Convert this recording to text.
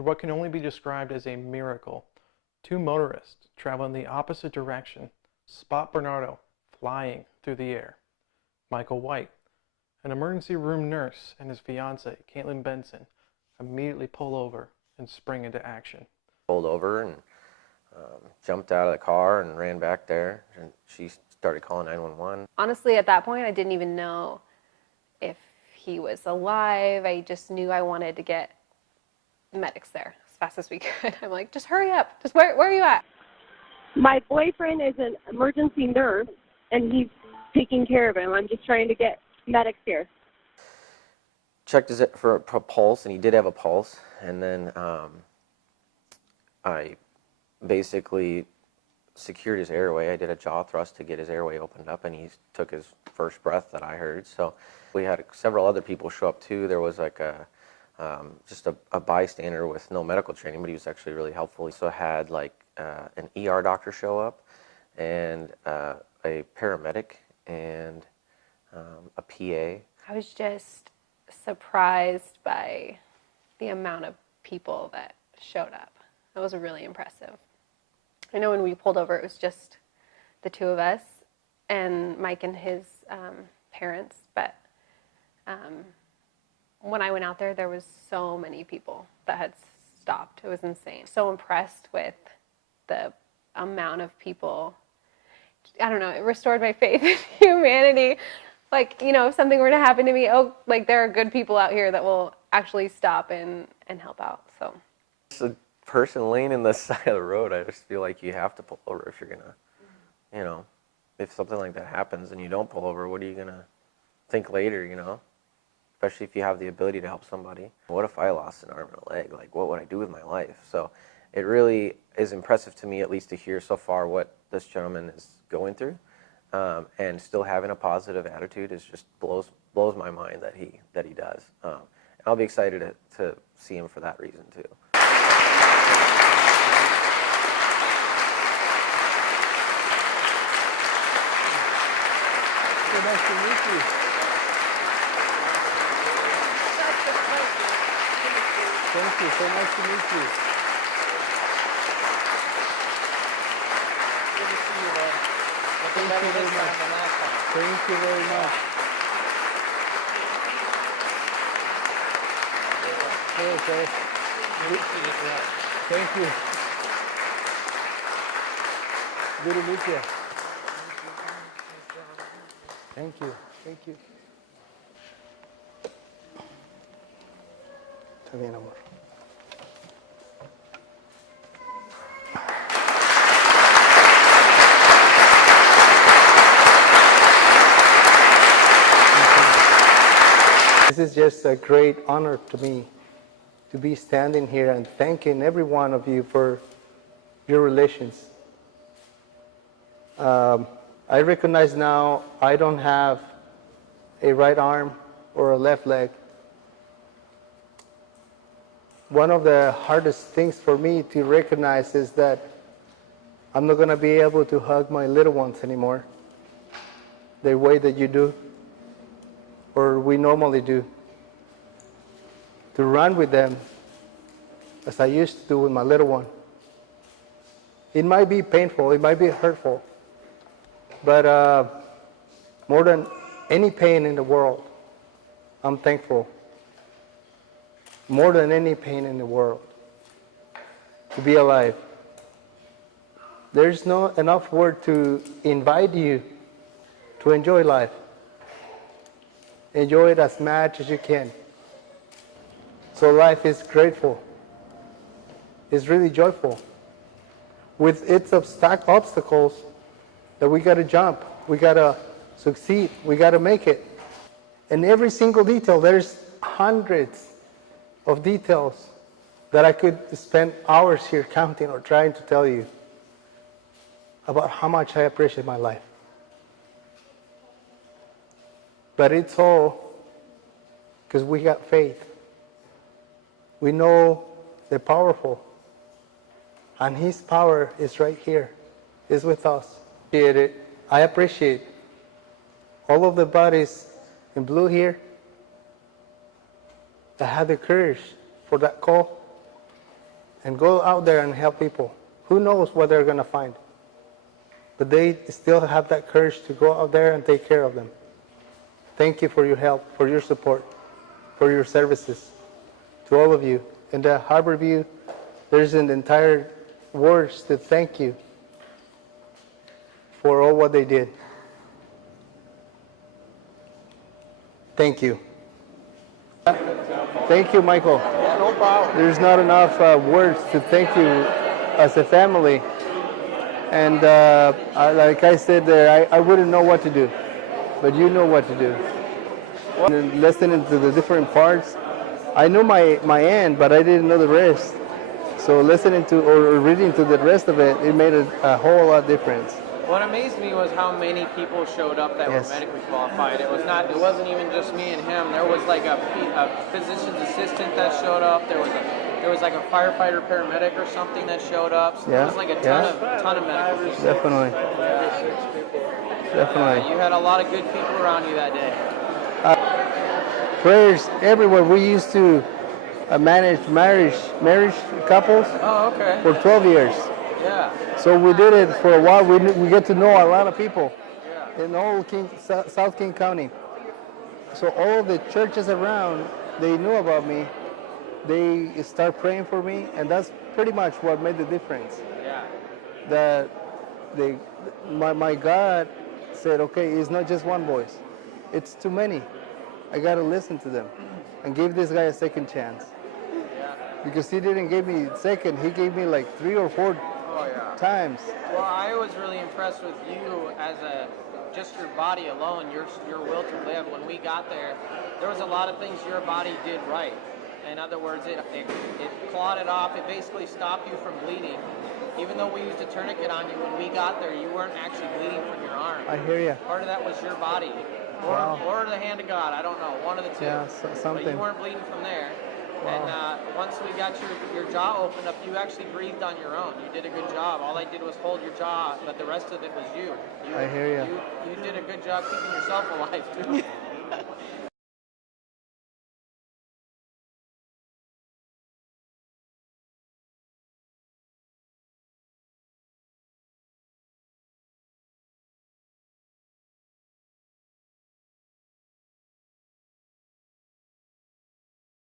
Through what can only be described as a miracle, two motorists traveling the opposite direction spot Bernardo flying through the air. Michael White, an emergency room nurse, and his fiancée, Caitlin Benson, immediately pull over and spring into action. Pulled over and jumped out of the car and ran back there, and she started calling 911. Honestly, at that point, I didn't even know if he was alive. I just knew I wanted to get medics there as fast as we could. I'm like, just hurry up. Just where are you at? My boyfriend is an emergency nurse, and he's taking care of him. I'm just trying to get medics here. Checked his for a pulse, and he did have a pulse. And then I basically secured his airway. I did a jaw thrust to get his airway opened up, and he took his first breath that I heard. So we had several other people show up too. There was like just a bystander with no medical training, but he was actually really helpful. He also had like an ER doctor show up, and a paramedic, and a PA. I was just surprised by the amount of people that showed up. That was really impressive. I know when we pulled over, it was just the two of us and Mike and his parents, but when I went out there, there was so many people that had stopped. It was insane. So impressed with the amount of people. I don't know, it restored my faith in humanity. Like, you know, if something were to happen to me, oh, like there are good people out here that will actually stop and help out. So It's a person laying in the side of the road. I just feel like you have to pull over if you're gonna, you know, if something like that happens and you don't pull over, what are you gonna think later, you know? Especially if you have the ability to help somebody. What if I lost an arm and a leg? Like, what would I do with my life? So it really is impressive to me, at least to hear so far what this gentleman is going through, and still having a positive attitude is just blows my mind that he does. And I'll be excited to see him for that reason too. So nice to meet you. Thank you. So nice to meet you. Good to see you, man. Looking Thank better you very this time much. than last time. Thank you very much. Okay. Thank you. Good to meet you. Thank you. Thank you. Está bien, amor. This is just a great honor to me to be standing here and thanking every one of you for your relations. I recognize now I don't have a right arm or a left leg. One of the hardest things for me to recognize is that I'm not going to be able to hug my little ones anymore the way that you do, or we normally do. To run with them as I used to do with my little one. It might be painful, it might be hurtful, but more than any pain in the world, I'm thankful. More than any pain in the world, to be alive. There's not enough word to invite you to enjoy life. Enjoy it as much as you can. So life is grateful. It's really joyful. With its obstacles that we got to jump, we got to succeed, we got to make it. And every single detail, there's hundreds of details that I could spend hours here counting or trying to tell you about how much I appreciate my life. But it's all because we got faith. We know they're powerful. And His power is right here, is with us. I appreciate all of the bodies in blue here that had the courage for that call. and go out there and help people. Who knows what they're going to find? But they still have that courage to go out there and take care of them. Thank you for your help, for your support, for your services. To all of you. In the Harborview, there's an entire words to thank you for all what they did. Thank you. Thank you, Michael. Yeah, no problem. There's not enough words to thank you as a family. And like I said there, I wouldn't know what to do, but you know what to do. And listening to the different parts, I knew my end, but I didn't know the rest. So listening to or reading to the rest of it, it made a whole lot difference. What amazed me was how many people showed up that Yes. were medically qualified. It wasn't even just me and him. There was like a physician's assistant that showed up. There was like a firefighter paramedic or something that showed up. So there Yeah, was like a yeah. ton of medical people. Definitely. Definitely. You had a lot of good people around you that day. Prayers everywhere. We used to manage marriage couples Oh, okay. for 12 years. Yeah. So we did it for a while. We get to know a lot of people Yeah. in all South King County. So all the churches around, they knew about me. They start praying for me, and that's pretty much what made the difference. Yeah. That my God said, okay, it's not just one voice. It's too many. I got to listen to them and give this guy a second chance. Yeah. Because he didn't give me second, he gave me like 3 or 4 Oh, yeah. times. Well, I was really impressed with you as just your body alone, your will to live. When we got there was a lot of things your body did right. In other words, it clotted off. It basically stopped you from bleeding. Even though we used a tourniquet on you, when we got there, you weren't actually bleeding from your arm. I hear you. Part of that was your body, Wow. or the hand of God. I don't know, one of the two. Yeah, But something. you weren't bleeding from there. Wow. And once we got your jaw opened up, you actually breathed on your own. You did a good job. All I did was hold your jaw, but the rest of it was you. I hear ya. You did a good job keeping yourself alive too.